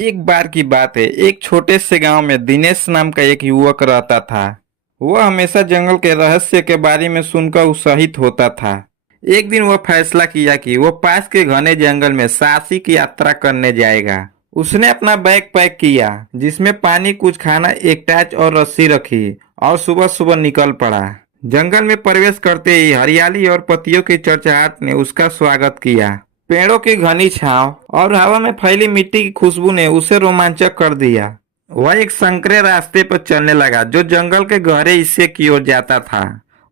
एक बार की बात है, एक छोटे से गांव में दिनेश नाम का एक युवक रहता था। वह हमेशा जंगल के रहस्य के बारे में सुनकर उत्साहित होता था। एक दिन वह फैसला किया कि वह पास के घने जंगल में साहसिक यात्रा करने जाएगा। उसने अपना बैग पैक किया, जिसमें पानी, कुछ खाना, एक टॉर्च और रस्सी रखी, और सुबह सुबह निकल पड़ा। जंगल में प्रवेश करते ही हरियाली और पत्तियों की चहचहाट ने उसका स्वागत किया। पेड़ों की घनी छांव और हवा में फैली मिट्टी की खुशबू ने उसे रोमांचक कर दिया। वह एक संकरे रास्ते पर चलने लगा जो जंगल के गहरे हिस्से की ओर जाता था।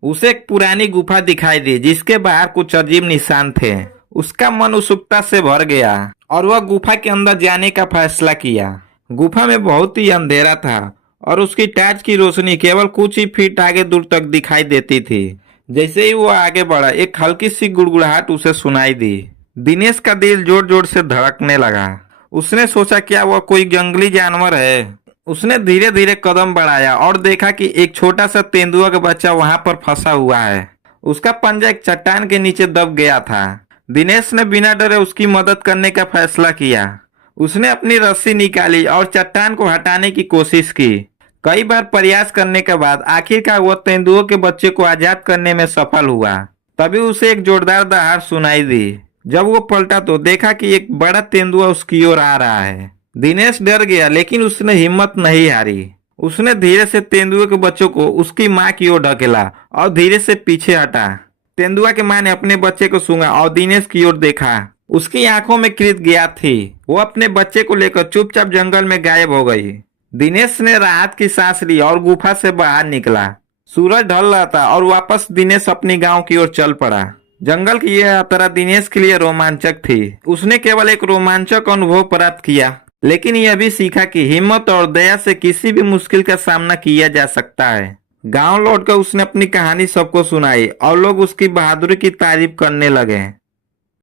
उसे एक पुरानी गुफा दिखाई दी जिसके बाहर कुछ अजीब निशान थे। उसका मन उत्सुकता से भर गया और वह गुफा के अंदर जाने का फैसला किया। गुफा में बहुत ही अंधेरा था और उसकी टॉर्च की रोशनी केवल कुछ ही फीट आगे दूर तक दिखाई देती थी। जैसे ही वो आगे बढ़ा, एक हल्की सी गुड़गुड़ाहट उसे सुनाई दी। दिनेश का दिल जोर जोर से धड़कने लगा। उसने सोचा, क्या वह कोई जंगली जानवर है। उसने धीरे धीरे कदम बढ़ाया और देखा कि एक छोटा सा तेंदुआ का बच्चा वहां पर फंसा हुआ है। उसका पंजा एक चट्टान के नीचे दब गया था। दिनेश ने बिना डरे उसकी मदद करने का फैसला किया। उसने अपनी रस्सी निकाली और चट्टान को हटाने की कोशिश की। कई बार प्रयास करने के बाद आखिरकार वह तेंदुओं के बच्चे को आजाद करने में सफल हुआ। तभी उसे एक जोरदार दहाड़ सुनाई दी। जब वो पलटा तो देखा कि एक बड़ा तेंदुआ उसकी ओर आ रहा है। दिनेश डर गया, लेकिन उसने हिम्मत नहीं हारी। उसने धीरे से तेंदुए के बच्चों को उसकी मां की ओर ढकेला और धीरे से पीछे हटा। तेंदुआ के मां ने अपने बच्चे को सूंघा और दिनेश की ओर देखा। उसकी आंखों में कृतज्ञता थी। वो अपने बच्चे को लेकर चुपचाप जंगल में गायब हो गई। दिनेश ने राहत की सांस ली और गुफा से बाहर निकला। सूरज ढल रहा था और वापस दिनेश अपनी गांव की ओर चल पड़ा। जंगल की यह यात्रा दिनेश के लिए रोमांचक थी। उसने केवल एक रोमांचक अनुभव प्राप्त किया, लेकिन यह भी सीखा कि हिम्मत और दया से किसी भी मुश्किल का सामना किया जा सकता है। गांव लौटकर उसने अपनी कहानी सबको सुनाई और लोग उसकी बहादुरी की तारीफ करने लगे।